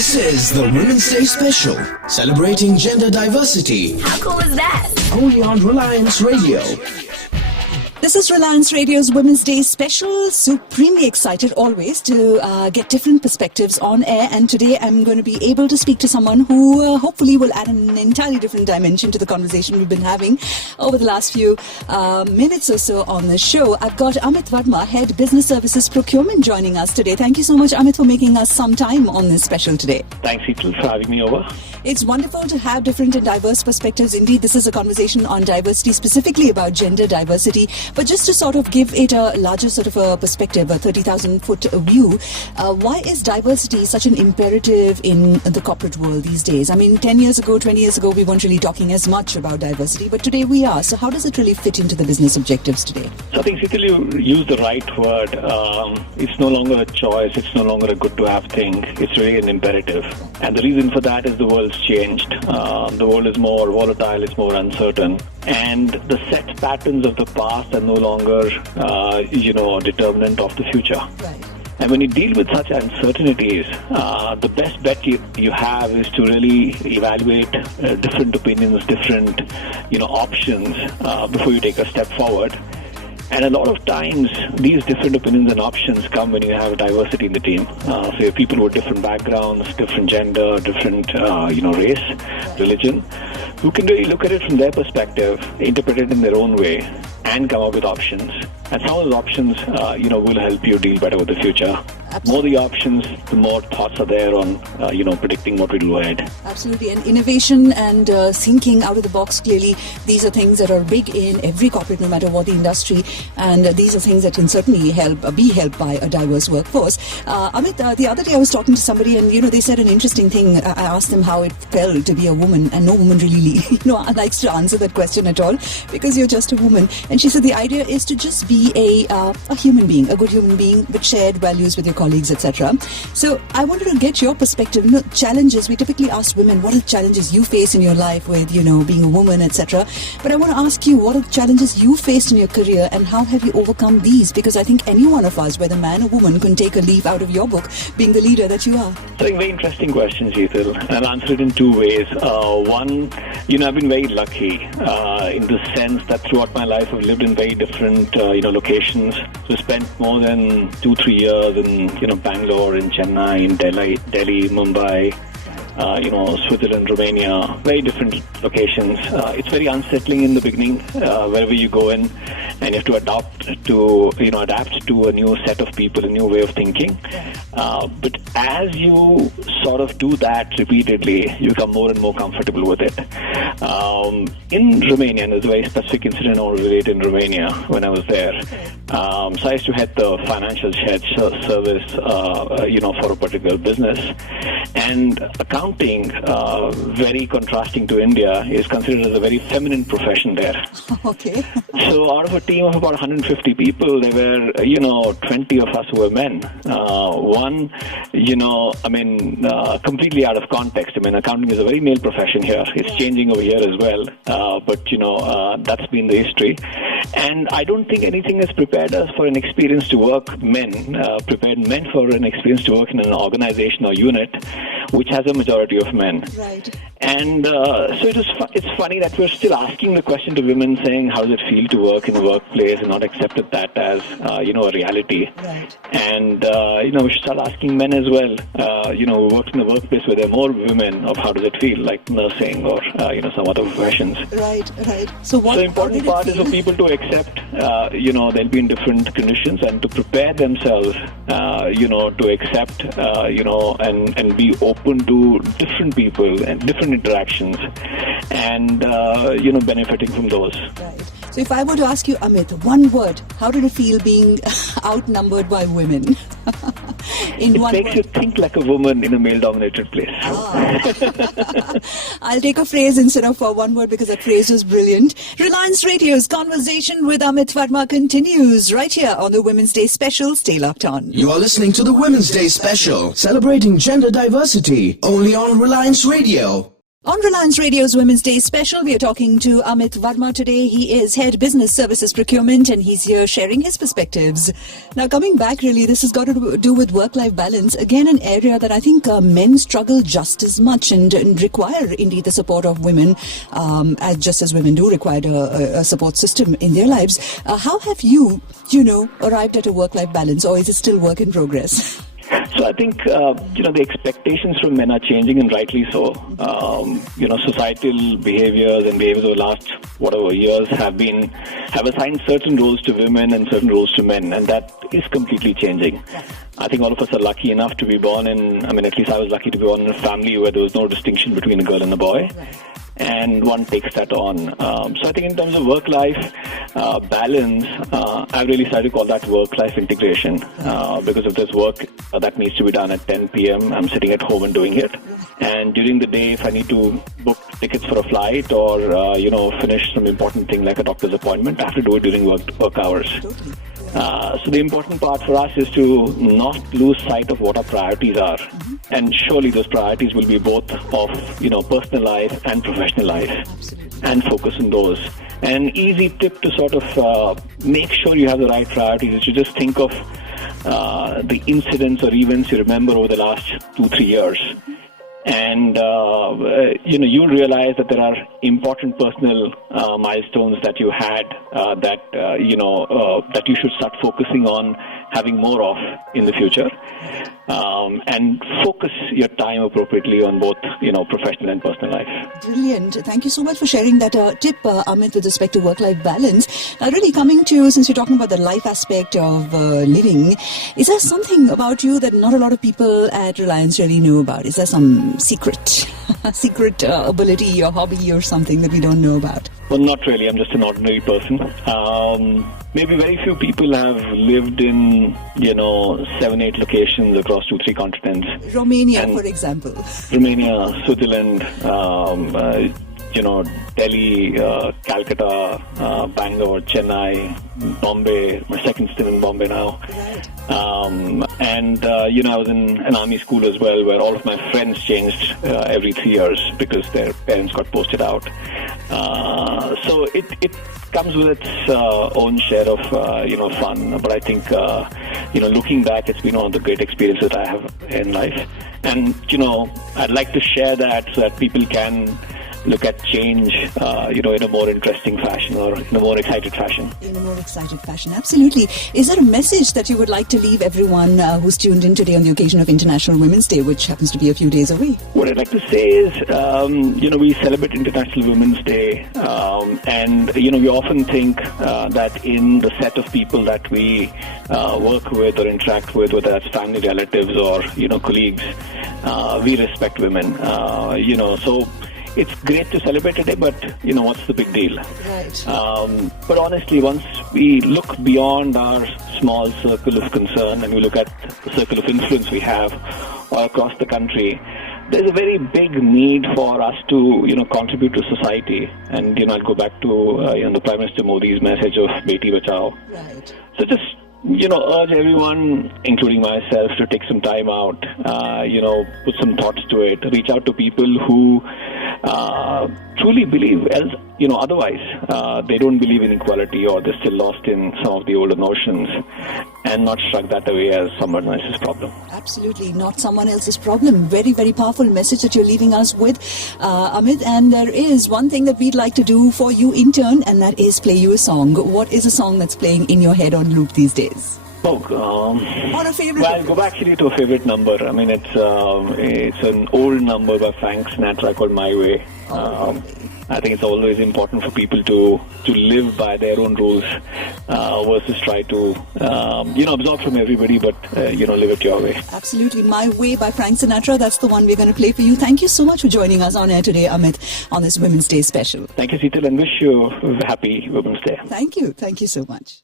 This is the Women's Day Special, celebrating gender diversity. How cool is that? Only on Reliance Radio. This is Reliance Radio's Women's Day Special. Supremely excited always to get different perspectives on air. And today I'm going to be able to speak to someone who hopefully will add an entirely different dimension to the conversation we've been having over the last few minutes or so on the show. I've got Amit Verma, Head Business Services Procurement, joining us today. Thank you so much, Amit, for making us some time on this special today. Thanks, Heathel, for having me over. It's wonderful to have different and diverse perspectives. Indeed, this is a conversation on diversity, specifically about gender diversity. But just to sort of give it a larger sort of a perspective, a 30,000-foot view, why is diversity such an imperative in the corporate world these days? I mean, 10 years ago, 20 years ago, we weren't really talking as much about diversity, but today we are. So how does it really fit into the business objectives today? So I think, Heathel, you use the right word. It's no longer a choice. It's no longer a good-to-have thing. It's really an imperative. And the reason for that is the world's changed. The world is more volatile. It's more uncertain. And the set patterns of the past are no longer, a determinant of the future. Right. And when you deal with such uncertainties, the best bet you have is to really evaluate different opinions, different, options before you take a step forward. And a lot of times, these different opinions and options come when you have diversity in the team. So you have people with different backgrounds, different gender, different, race, religion, who can really look at it from their perspective, interpret it in their own way, and come up with options. And some of those options, will help you deal better with the future. Absolutely. More the options, the more thoughts are there on, predicting what we do ahead. Absolutely. And innovation and thinking out of the box, clearly, these are things that are big in every corporate, no matter what the industry. And these are things that can certainly be helped by a diverse workforce. Amit, the other day I was talking to somebody and, they said an interesting thing. I asked them how it felt to be a woman, and no woman really, likes to answer that question at all, because you're just a woman. And she said the idea is to just be a human being, a good human being with shared values with your colleagues, etc. So I wanted to get your perspective. Challenges, we typically ask women, what are the challenges you face in your life with, being a woman, etc. But I want to ask you, what are the challenges you faced in your career and how have you overcome these? Because I think any one of us, whether man or woman, can take a leaf out of your book, being the leader that you are. I think very interesting questions, Heathel. I'll answer it in two ways. One, I've been very lucky in the sense that throughout my life I've lived in very different, locations. So spent more than 2-3 years in, Bangalore, in Chennai, in Delhi, Mumbai, Switzerland, Romania, very different locations. It's very unsettling in the beginning, wherever you go in, and you have to adapt to a new set of people, a new way of thinking. But as you sort of do that repeatedly, you become more and more comfortable with it. In Romania, and there's a very specific incident I want to relate in Romania when I was there. So I used to head the financial shared service, for a particular business. And accounting, very contrasting to India, is considered as a very feminine profession there. Okay. So out of a team of about 150 people, there were, 20 of us who were men. Completely out of context. Accounting is a very male profession here. It's changing over here as well. But that's been the history. And I don't think anything has prepared us for an experience to work prepared men for an experience to work in an organization or unit which has a majority of men. Right. And so it's funny that we're still asking the question to women, saying, how does it feel to work in a workplace, and not accepted that as, a reality. Right. And, we should start asking men as well, who work in the workplace where there are more women, of how does it feel, like nursing or, some other professions. Right. So the important part is for people to accept, they'll be in different conditions, and to prepare themselves, to accept, and be open to different people and different interactions, and benefiting from those. Right. So if I were to ask you, Amit, one word, how did it feel being outnumbered by women? It makes you think like a woman in a male-dominated place. I'll take a phrase instead of one word, because that phrase was brilliant. Reliance Radio's conversation with Amit Verma continues right here on the Women's Day Special. Stay locked on. You are listening to the Women's Day Special, celebrating gender diversity, only on Reliance Radio. On Reliance Radio's Women's Day special, we are talking to Amit Verma today. He is Head Business Services Procurement and he's here sharing his perspectives. Now, coming back, really, this has got to do with work-life balance. Again, an area that I think men struggle just as much and require, indeed, the support of women, just as women do require a support system in their lives. How have you, arrived at a work-life balance, or is it still work in progress? So I think, the expectations from men are changing, and rightly so. Societal behaviors and behaviors over the last, years have assigned certain roles to women and certain roles to men, and that is completely changing. I think all of us are lucky enough to be born at least I was lucky to be born in a family where there was no distinction between a girl and a boy. And one takes that on. So I think in terms of work-life balance, I've really started to call that work-life integration because if there's work that needs to be done at 10 p.m., I'm sitting at home and doing it. And during the day, if I need to book tickets for a flight or, finish some important thing like a doctor's appointment, I have to do it during work hours. So the important part for us is to not lose sight of what our priorities are. Mm-hmm. And surely those priorities will be both of, personal life and professional life. Absolutely. And focus on those. An easy tip to sort of make sure you have the right priorities is to just think of the incidents or events you remember over the last 2-3 years. And, you'll realize that there are important personal milestones that you had that you should start focusing on having more of in the future. And focus your time appropriately on both, professional and personal life. Brilliant. Thank you so much for sharing that tip, Amit, with respect to work-life balance. Now, really coming to, since you're talking about the life aspect of living, is there something about you that not a lot of people at Reliance really know about? Is there some secret ability or hobby or something that we don't know about? Well, not really. I'm just an ordinary person. Maybe very few people have lived in, 7-8 locations across 2-3 continents. Romania, for example. Romania, Switzerland, Delhi, Calcutta, Bangalore, Chennai, Bombay. My second stint in Bombay now. I was in an army school as well, where all of my friends changed every 3 years because their parents got posted out. So it comes with its own share of fun. But I think looking back, it's been one of the great experiences that I have in life. And I'd like to share that so that people can look at change, in a more interesting fashion or in a more excited fashion. In a more excited fashion, absolutely. Is there a message that you would like to leave everyone who's tuned in today on the occasion of International Women's Day, which happens to be a few days away? What I'd like to say is, we celebrate International Women's Day, and we often think that in the set of people that we work with or interact with, whether that's family, relatives, or colleagues, we respect women. So it's great to celebrate today, but what's the big deal? Right. But honestly, once we look beyond our small circle of concern and we look at the circle of influence we have all across the country, there's a very big need for us to contribute to society. And I'll go back to the Prime Minister Modi's message of Beti Bachao. Right. So just urge everyone, including myself, to take some time out, put some thoughts to it, reach out to people who truly believe otherwise. They don't believe in equality, or they're still lost in some of the older notions, and not shrug that away as someone else's problem. Absolutely, not someone else's problem. Very, very powerful message that you're leaving us with, Amit. And there is one thing that we'd like to do for you in turn, and that is play you a song. What is a song that's playing in your head on loop these days? Or a favorite? Well, I'll go back actually to a favorite number. It's an old number by Frank Sinatra called My Way. I think it's always important for people to live by their own rules versus try to absorb from everybody, but live it your way. Absolutely. My Way by Frank Sinatra. That's the one we're going to play for you. Thank you so much for joining us on air today, Amit, on this Women's Day special. Thank you, Seetal, and wish you a happy Women's Day. Thank you. Thank you so much.